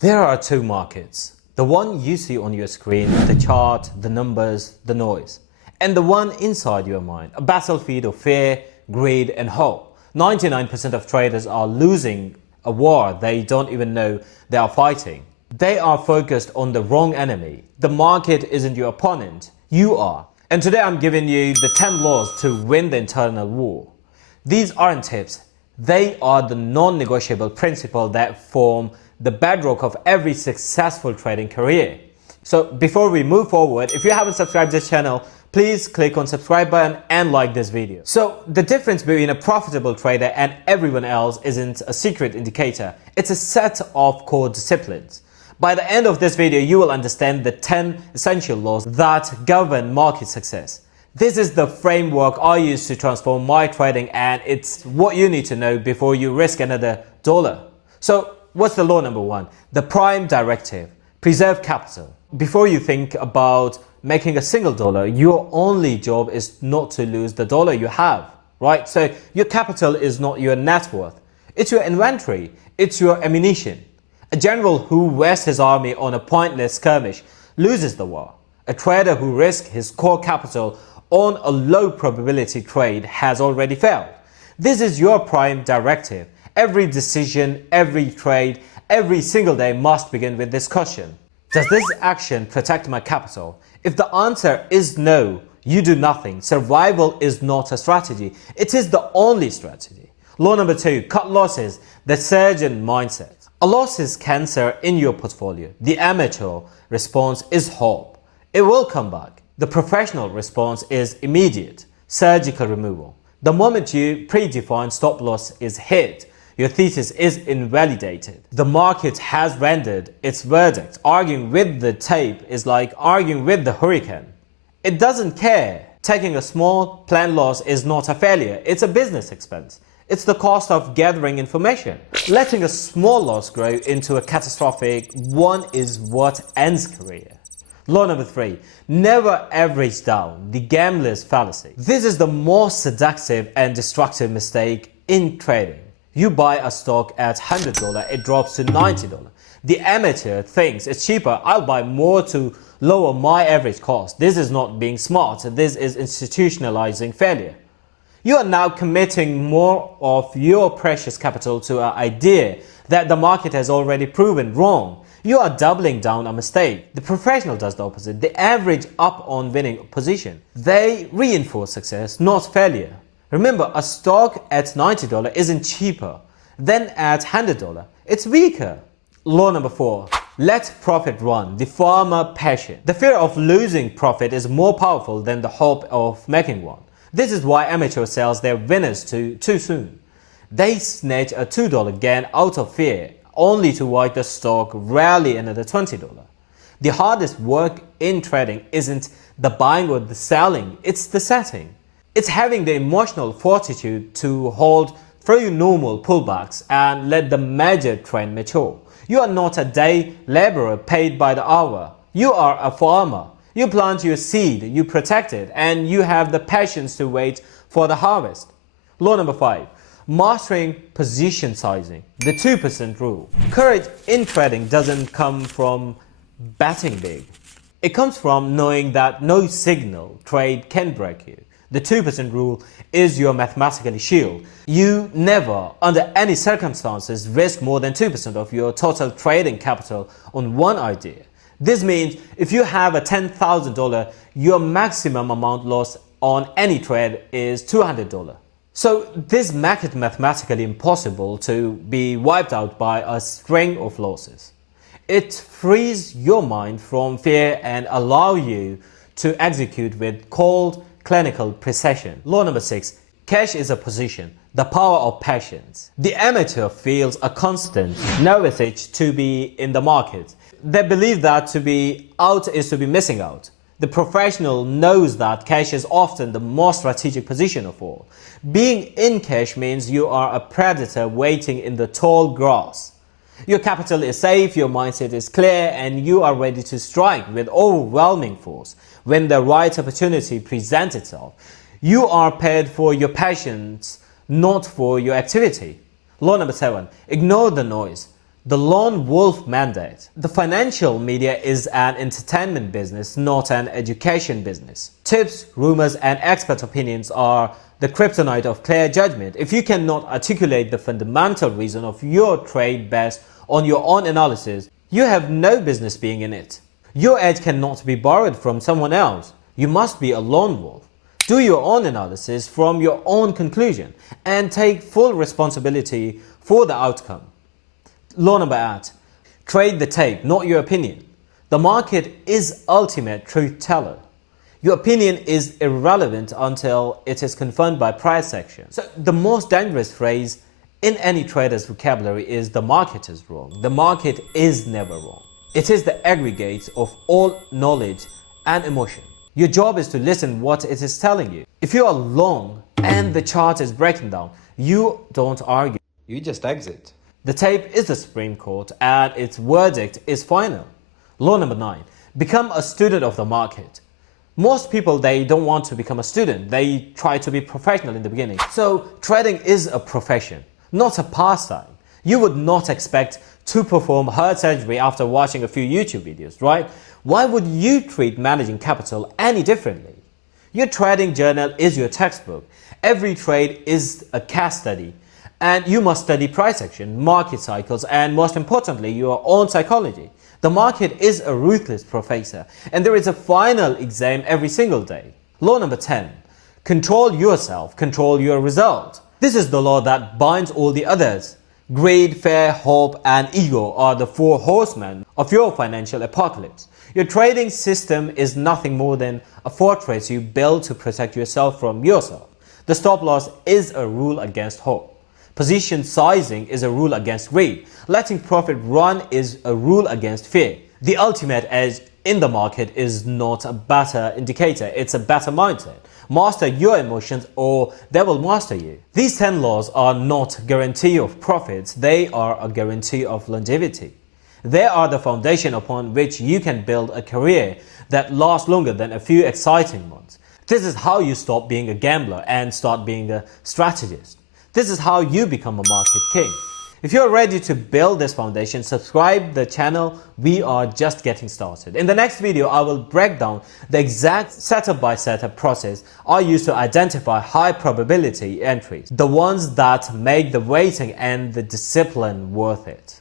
There are two markets. The one you see on your screen, the chart, the numbers, the noise. And the one inside your mind, a battlefield of fear, greed and hope. 99% of traders are losing a war they don't even know they are fighting. They are focused on the wrong enemy. The market isn't your opponent, you are. And today I'm giving you the 10 laws to win the internal war. These aren't tips, they are the non-negotiable principles that form the bedrock of every successful trading career. So before we move forward, if you haven't subscribed to this channel, please click on subscribe button and like this video. So the difference between a profitable trader and everyone else isn't a secret indicator, it's a set of core disciplines. By the end of this video, you will understand the 10 essential laws that govern market success. This is the framework I use to transform my trading, and it's what you need to know before you risk another dollar. So what's the law number one? The prime directive: preserve capital. Before you think about making a single dollar, your only job is not to lose the dollar you have, right? So your capital is not your net worth. It's your inventory. It's your ammunition. A general who wastes his army on a pointless skirmish loses the war. A trader who risks his core capital on a low probability trade has already failed. This is your prime directive. Every decision, every trade, every single day must begin with this question: does this action protect my capital? If the answer is no, you do nothing. Survival is not a strategy. It is the only strategy. Law number two: cut losses, the surgeon mindset. A loss is cancer in your portfolio. The amateur response is hope. It will come back. The professional response is immediate, surgical removal. The moment you predefine stop loss is hit, your thesis is invalidated. The market has rendered its verdict. Arguing with the tape is like arguing with the hurricane. It doesn't care. Taking a small planned loss is not a failure, it's a business expense. It's the cost of gathering information. Letting a small loss grow into a catastrophic one is what ends career. Law number three: never average down, the gambler's fallacy. This is the most seductive and destructive mistake in trading. You buy a stock at $100, it drops to $90. The amateur thinks it's cheaper, I'll buy more to lower my average cost. This is not being smart, this is institutionalizing failure. You are now committing more of your precious capital to an idea that the market has already proven wrong. You are doubling down a mistake. The professional does the opposite. They average up on winning position. They reinforce success, not failure. Remember, a stock at $90 isn't cheaper than at $100. It's weaker. Law number four: let profit run, the farmer passion. The fear of losing profit is more powerful than the hope of making one. This is why amateur sells their winners too soon. They snatch a $2 gain out of fear, only to watch the stock rally another $20. The hardest work in trading isn't the buying or the selling, it's the setting. It's having the emotional fortitude to hold through normal pullbacks and let the major trend mature. You are not a day laborer paid by the hour. You are a farmer. You plant your seed, you protect it, and you have the patience to wait for the harvest. Law number five: mastering position sizing, the 2% rule. Courage in trading doesn't come from betting big. It comes from knowing that no signal trade can break you. The 2% rule is your mathematical shield. You never, under any circumstances, risk more than 2% of your total trading capital on one idea. This means if you have a $10,000, your maximum amount lost on any trade is $200. So this makes it mathematically impossible to be wiped out by a string of losses. It frees your mind from fear and allows you to execute with cold, clinical precision. Law number six: cash is a position, the power of patience. The amateur feels a constant nervous itch to be in the market. They believe that to be out is to be missing out. The professional knows that cash is often the most strategic position of all. Being in cash means you are a predator waiting in the tall grass. Your capital is safe, your mindset is clear, and you are ready to strike with overwhelming force when the right opportunity presents itself. You are paid for your patience, not for your activity. Law number 7, ignore the noise. The lone wolf mandate. The financial media is an entertainment business, not an education business. Tips, rumors, and expert opinions are the kryptonite of clear judgment. If you cannot articulate the fundamental reason of your trade based on your own analysis, you have no business being in it. Your edge cannot be borrowed from someone else. You must be a lone wolf. Do your own analysis from your own conclusion and take full responsibility for the outcome. Law number 8. Trade the tape, not your opinion. The market is ultimate truth teller. Your opinion is irrelevant until it is confirmed by price action. So the most dangerous phrase in any trader's vocabulary is the market is wrong. The market is never wrong. It is the aggregate of all knowledge and emotion. Your job is to listen what it is telling you. If you are long and the chart is breaking down, you don't argue. You just exit. The tape is the Supreme Court and its verdict is final. Law number 9. Become a student of the market. Most people, they don't want to become a student. They try to be professional in the beginning. So trading is a profession, not a pastime. You would not expect to perform heart surgery after watching a few YouTube videos, right? Why would you treat managing capital any differently? Your trading journal is your textbook. Every trade is a case study. And you must study price action, market cycles, and most importantly, your own psychology. The market is a ruthless professor, and there is a final exam every single day. Law number 10. Control yourself, control your result. This is the law that binds all the others. Greed, fear, hope, and ego are the 4 horsemen of your financial apocalypse. Your trading system is nothing more than a fortress you build to protect yourself from yourself. The stop loss is a rule against hope. Position sizing is a rule against greed. Letting profit run is a rule against fear. The ultimate edge in the market is not a better indicator, it's a better mindset. Master your emotions or they will master you. These 10 laws are not a guarantee of profits, they are a guarantee of longevity. They are the foundation upon which you can build a career that lasts longer than a few exciting months. This is how you stop being a gambler and start being a strategist. This is how you become a market king. If you're ready to build this foundation, subscribe the channel. We are just getting started. In the next video, I will break down the exact setup by setup process I use to identify high probability entries, the ones that make the waiting and the discipline worth it.